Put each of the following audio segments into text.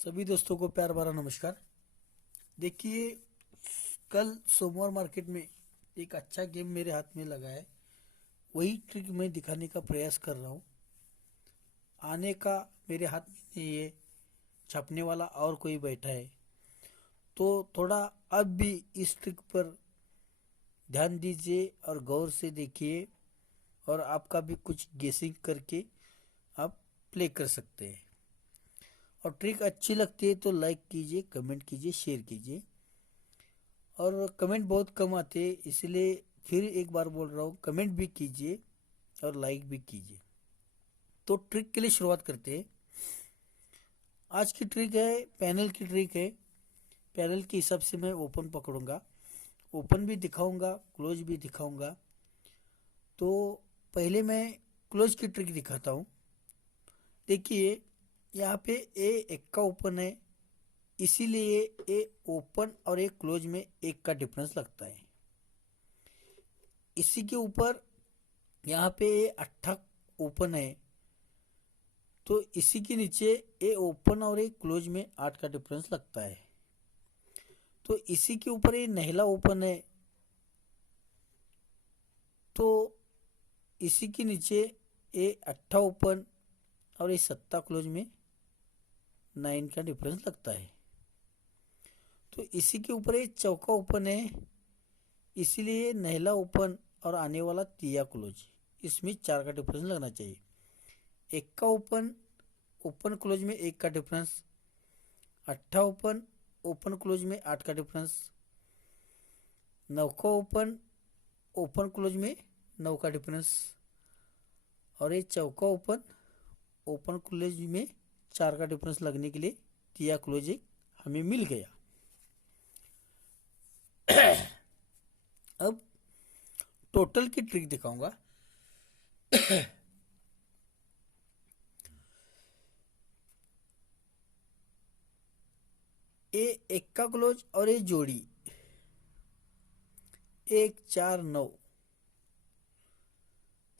सभी दोस्तों को प्यार भरा नमस्कार। देखिए, कल सोमवार मार्केट में एक अच्छा गेम मेरे हाथ में लगा है। वही ट्रिक मैं दिखाने का प्रयास कर रहा हूँ। आने का मेरे हाथ में नहीं है, छापने वाला और कोई बैठा है। तो थोड़ा अब भी इस ट्रिक पर ध्यान दीजिए और गौर से देखिए, और आपका भी कुछ गेसिंग करके आप प्ले कर सकते हैं। और ट्रिक अच्छी लगती है तो लाइक कीजिए, कमेंट कीजिए, शेयर कीजिए। और कमेंट बहुत कम आते हैं, इसलिए फिर एक बार बोल रहा हूँ, कमेंट भी कीजिए और लाइक भी कीजिए। तो ट्रिक के लिए शुरुआत करते हैं। आज की ट्रिक है, पैनल की ट्रिक है। पैनल के हिसाब से मैं ओपन पकड़ूंगा, ओपन भी दिखाऊंगा, क्लोज भी दिखाऊंगा। तो पहले मैं क्लोज की ट्रिक दिखाता हूँ। देखिए, यहाँ पे ए एक का ओपन है, इसीलिए ए ओपन और ए क्लोज में एक का डिफरेंस लगता है। इसी के ऊपर यहाँ पे ए अट्ठा ओपन है, तो इसी के नीचे ए ओपन और ए क्लोज में 8 का डिफरेंस लगता है। तो इसी के ऊपर ये नहला ओपन है, तो इसी के नीचे ए अट्ठा ओपन और ये सत्ता क्लोज में 9 का डिफरेंस लगता है। तो इसी के ऊपर ये चौका ओपन है, इसीलिए नहला ओपन और आने वाला तिया क्लोज, इसमें 4 का डिफरेंस लगना चाहिए। एक का ओपन, ओपन क्लोज में 1 का डिफरेंस, अट्ठा ओपन, ओपन क्लोज में 8 का डिफरेंस, 9 का ओपन, ओपन क्लोज में 9 का डिफरेंस, और ये चौका ओपन, ओपन क्लोज में 4 का डिफरेंस लगने के लिए तिया क्लोज एक हमें मिल गया। अब टोटल की ट्रिक दिखाऊंगा। ए एक का क्लोज और ये जोड़ी 1 4 9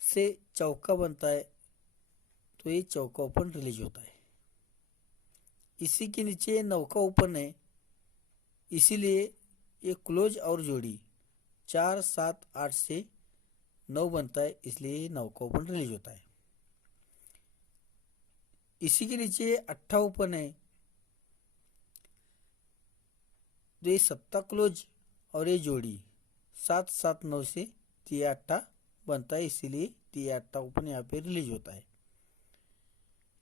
से चौका बनता है, तो ये चौका ओपन रिलीज होता है। इसी के नीचे 9 का ओपन है, इसीलिए ये क्लोज और जोड़ी 4 7 8 से 9 बनता है, इसलिए 9 का ओपन रिलीज होता है। इसी के नीचे 8 ओपन है, तो ये सत्ता क्लोज और ये जोड़ी 7 7 9 से तिया अट्ठा बनता है, इसीलिए तिया अट्ठा ओपन यहाँ पे रिलीज होता है।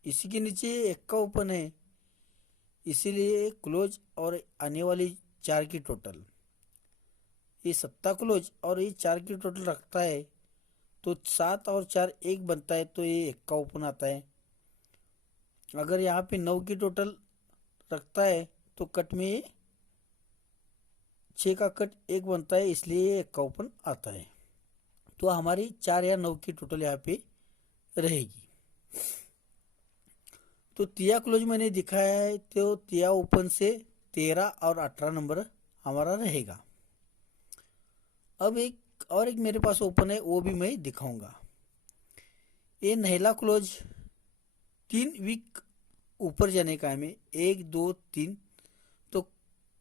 इसी के नीचे 1 का ओपन है, इसीलिए क्लोज और आने वाली 4 की टोटल, ये सत्ता क्लोज और ये 4 की टोटल रखता है, तो 7 और 4 1 बनता है, तो ये 1 का ओपन आता है। अगर यहाँ पे 9 की टोटल रखता है तो कट में ये 6 का कट 1 बनता है, इसलिए ये 1 का ओपन आता है। तो हमारी 4 या 9 की टोटल यहाँ पे रहेगी। तो तिया क्लोज मैंने दिखाया है, तो तिया ओपन से 13 और 18 नंबर हमारा रहेगा। अब एक मेरे पास ओपन है, वो भी मैं दिखाऊंगा। ये नहला क्लोज 3 वीक ऊपर जाने का हमें 1 2 3, तो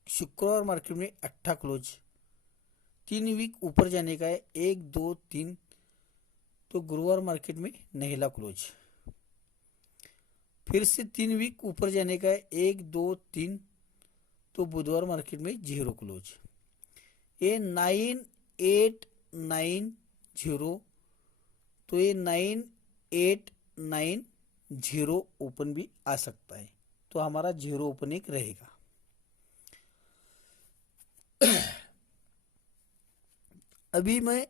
शुक्रवार मार्केट में 8 क्लोज 3 वीक ऊपर जाने का है 1 2 3, तो गुरुवार मार्केट में नहला क्लोज फिर से 3 वीक ऊपर जाने का है 1 2 3, तो बुधवार मार्केट में 0 क्लोज। ये 9 8 9 0, तो ये 9 8 9 0 ओपन भी आ सकता है, तो हमारा 0 ओपन एक रहेगा। अभी मैं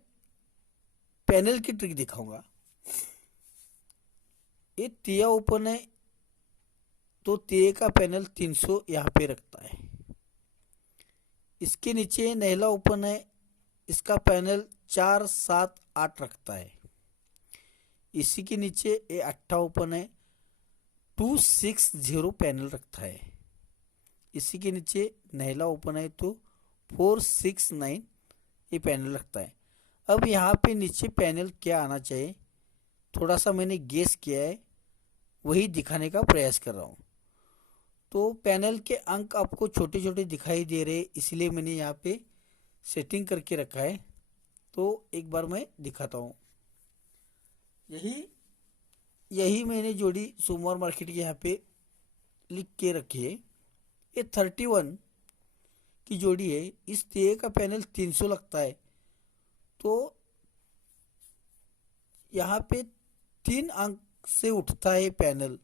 पैनल की ट्रिक दिखाऊंगा। ये तिया ओपन है, तो तिये का पैनल 300 यहाँ पे रखता है। इसके नीचे नहला ओपन है, इसका पैनल 4 7 8 रखता है। इसी के नीचे ये अट्ठा ओपन है, 2 6 0 पैनल रखता है। इसी के नीचे नहला ओपन है, तो 4 6 9 ये पैनल रखता है। अब यहाँ पे नीचे पैनल क्या आना चाहिए, थोड़ा सा मैंने गेस किया है, वही दिखाने का प्रयास कर रहा हूँ। तो पैनल के अंक आपको छोटे छोटे दिखाई दे रहे, इसलिए मैंने यहाँ पे सेटिंग करके रखा है। तो एक बार मैं दिखाता हूँ। यही यही मैंने जोड़ी सोमवार मार्केट के यहाँ पे लिख के रखी है। ये 31 की जोड़ी है। इस तेरे का पैनल 300 लगता है। तो यहाँ पे 3 अंक से उठता है पैनल।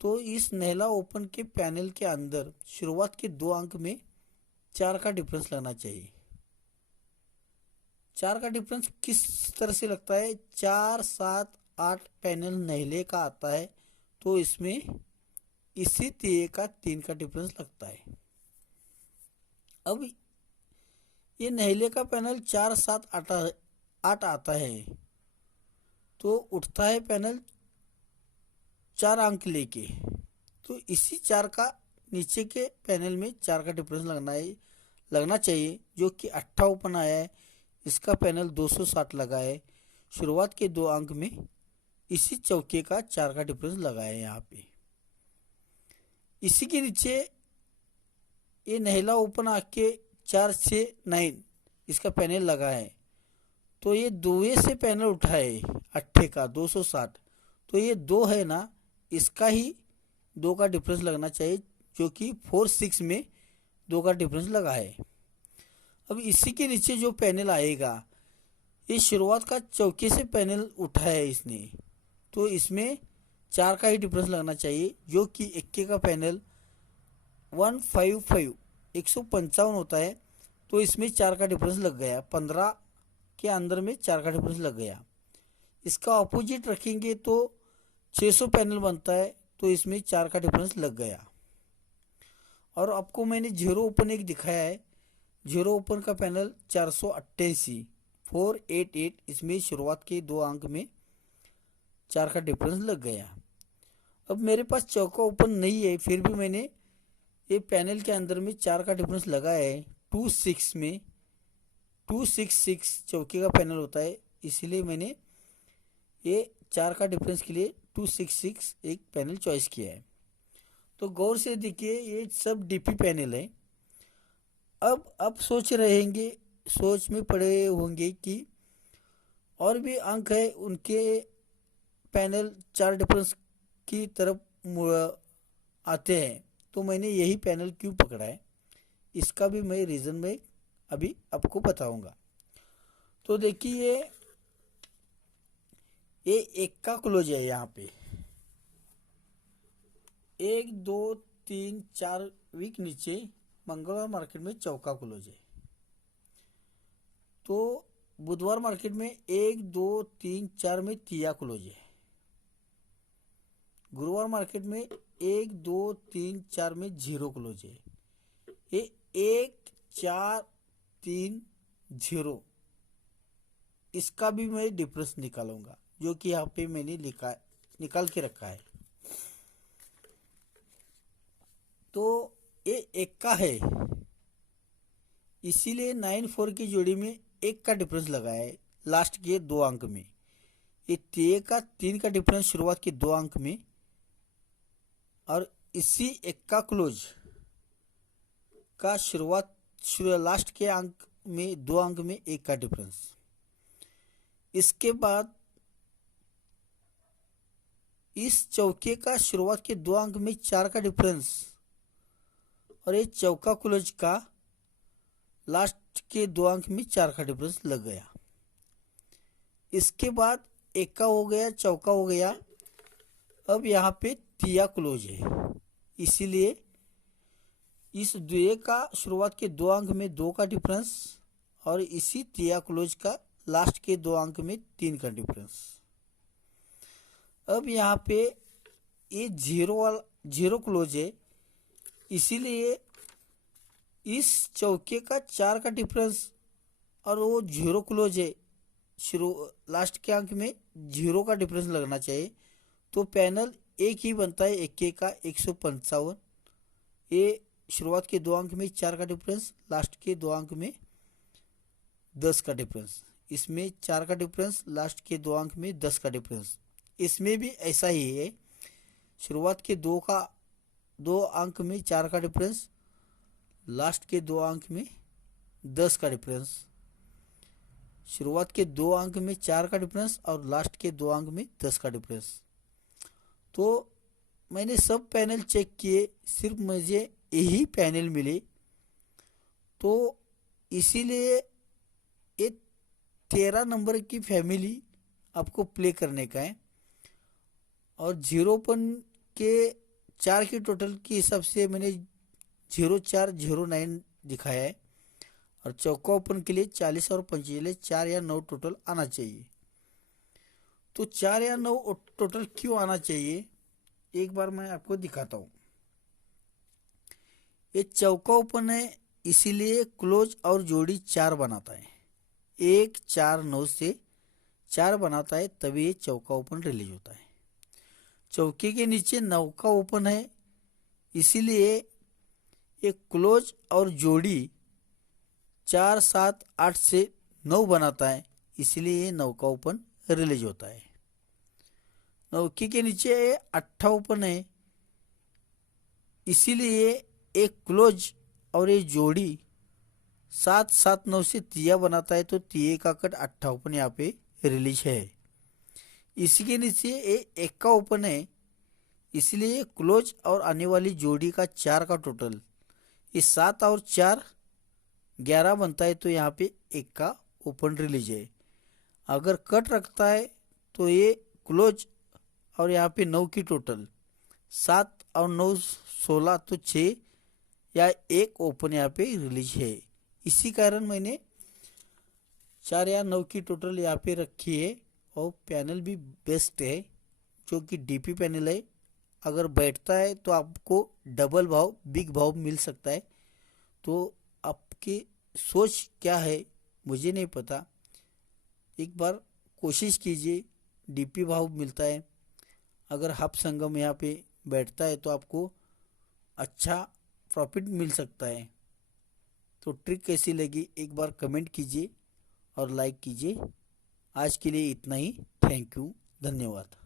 तो इस नहला ओपन के पैनल के अंदर शुरुआत के 2 अंक में 4 का डिफरेंस लगना चाहिए। 4 का डिफरेंस किस तरह से लगता है? 4, 7, 8 पैनल नहले का आता है, तो इसमें इसी तिये का 3 का डिफरेंस लगता है। अब ये नहले का पैनल 4, 7, 8 आता है, तो उठता है पैनल 4 अंक लेके। तो इसी 4 का नीचे के पैनल में 4 का डिफरेंस लगना चाहिए, जो कि 8 ओपन आया है। इसका पैनल 260 लगा है। शुरुआत के 2 अंक में इसी चौके का 4 का डिफरेंस लगा है। यहाँ पे इसी के नीचे ये नहला ओपन आके 4, 6, 9 इसका पैनल लगा है। तो ये 2 से पैनल उठा है 8 का 260। तो ये 2 है ना, इसका ही 2 का डिफरेंस लगना चाहिए, जो कि 4, 6 में 2 का डिफरेंस लगा है। अब इसी के नीचे जो पैनल आएगा, ये शुरुआत का चौके से पैनल उठा है इसने, तो इसमें 4 का ही डिफरेंस लगना चाहिए, जो कि 21 का पैनल 155 155 होता है। तो इसमें 4 का डिफरेंस लग गया। 15 के अंदर में 4 का डिफरेंस लग गया। इसका ऑपोजिट रखेंगे तो 600 पैनल बनता है, तो इसमें 4 का डिफरेंस लग गया। और आपको मैंने जीरो ओपन एक दिखाया है। जीरो ओपन का पैनल 488 488, इसमें शुरुआत के 2 अंक में 4 का डिफरेंस लग गया। अब मेरे पास चौका ओपन नहीं है, फिर भी मैंने ये पैनल के अंदर में 4 का डिफरेंस लगा है। 26 में 266 चौके का पैनल होता है, इसलिए मैंने ये 4 का डिफरेंस के लिए 266 एक पैनल चॉइस किया है। तो गौर से देखिए, ये सब डीपी पैनल है। अब आप सोच में पड़े होंगे कि और भी अंक है, उनके पैनल 4 डिफरेंस की तरफ आते हैं, तो मैंने यही पैनल क्यों पकड़ा है, इसका भी मैं रीज़न में अभी आपको बताऊंगा। तो देखिए, ये 1 का क्लोज है। यहाँ पे 1, 2, 3, 4 वीक नीचे मंगलवार मार्केट में चौका क्लोज है। तो बुधवार मार्केट में 1, 2, 3, 4 में तिया क्लोज है। गुरुवार मार्केट में 1, 2, 3, 4 में 0 क्लोज है। ये 1, 4, 3, 0 इसका भी मैं डिफरेंस निकालूंगा, जो कि यहाँ पे मैंने निकाल के रखा है। तो ये 1 का है, इसीलिए 9-4 की जोड़ी में 1 का डिफरेंस लगा है लास्ट के 2 अंक में। ये 3 का 3 का डिफरेंस शुरुआत के 2 अंक में, और इसी 1 का क्लोज का लास्ट के अंक में 2 अंक में 1 का डिफरेंस। इसके बाद इस चौके का शुरुआत के 2 अंक में 4 का डिफरेंस, और ये चौका क्लोज का लास्ट के 2 अंक में 4 का डिफरेंस लग गया। इसके बाद 1 का हो गया, चौका हो गया। अब यहाँ पे तिया क्लोज है, इसीलिए इस 2 का शुरुआत के 2 अंक में 2 का डिफरेंस, और इसी तिया क्लोज का लास्ट के 2 अंक में 3 का डिफरेंस। अब यहाँ पे ये 0 क्लोज है, इसीलिए इस चौके का 4 का डिफरेंस और वो 0 क्लोज है, लास्ट के अंक में 0 का डिफरेंस लगना चाहिए। तो पैनल एक ही बनता है 1 का 155। ये शुरुआत के 2 अंक में 4 का डिफरेंस, लास्ट के 2 अंक में 10 का डिफरेंस। इसमें 4 का डिफरेंस, लास्ट के 2 अंक में 10 का डिफरेंस। इसमें भी ऐसा ही है, शुरुआत के 2 का दो अंक में 4 का डिफरेंस, लास्ट के 2 अंक में 10 का डिफरेंस। शुरुआत के 2 अंक में 4 का डिफरेंस और लास्ट के 2 अंक में 10 का डिफरेंस। तो मैंने सब पैनल चेक किए, सिर्फ मुझे यही पैनल मिले। तो इसीलिए ये 13 नंबर की फैमिली आपको प्ले करने का है और 0 के 4 की टोटल के हिसाब से मैंने 0409 दिखाया है और चौका ओपन के लिए 40 और 45 4 या 9 टोटल आना चाहिए। तो 4 या 9 टोटल क्यों आना चाहिए, एक बार मैं आपको दिखाता हूँ। ये चौका ओपन है, इसीलिए क्लोज और जोड़ी 4 बनाता है। 1 4 9 से 4 बनाता है, तभी ये चौका ओपन रिलीज होता है। चौके के नीचे 9 का ओपन है, इसीलिए ये क्लोज और जोड़ी 4 7 8 से 9 बनाता है, इसलिए ये 9 का ओपन रिलीज होता है। 9 के नीचे 8 ओपन है, इसीलिए एक क्लोज और ये जोड़ी 7 7 9 से तिया बनाता है, तो तिये का कट 8 ओपन यहाँ पे रिलीज है। इसी के नीचे ये 1 का ओपन है, इसलिए क्लोज और आने वाली जोड़ी का 4 का टोटल, ये 7 और 4 11 बनता है, तो यहाँ पे 1 का ओपन रिलीज है। अगर कट रखता है तो ये क्लोज और यहाँ पे 9 की टोटल, 7 और 9 16, तो 6 या 1 ओपन यहाँ पे रिलीज है। इसी कारण मैंने 4 या 9 की टोटल यहाँ पे रखी है। और पैनल भी बेस्ट है, जो कि डीपी पैनल है। अगर बैठता है तो आपको डबल भाव, बिग भाव मिल सकता है। तो आपकी सोच क्या है मुझे नहीं पता, एक बार कोशिश कीजिए, डीपी भाव मिलता है। अगर हाफ संगम यहाँ पे बैठता है तो आपको अच्छा प्रॉफिट मिल सकता है। तो ट्रिक कैसी लगी एक बार कमेंट कीजिए और लाइक कीजिए। आज के लिए इतना ही। थैंक यू, धन्यवाद।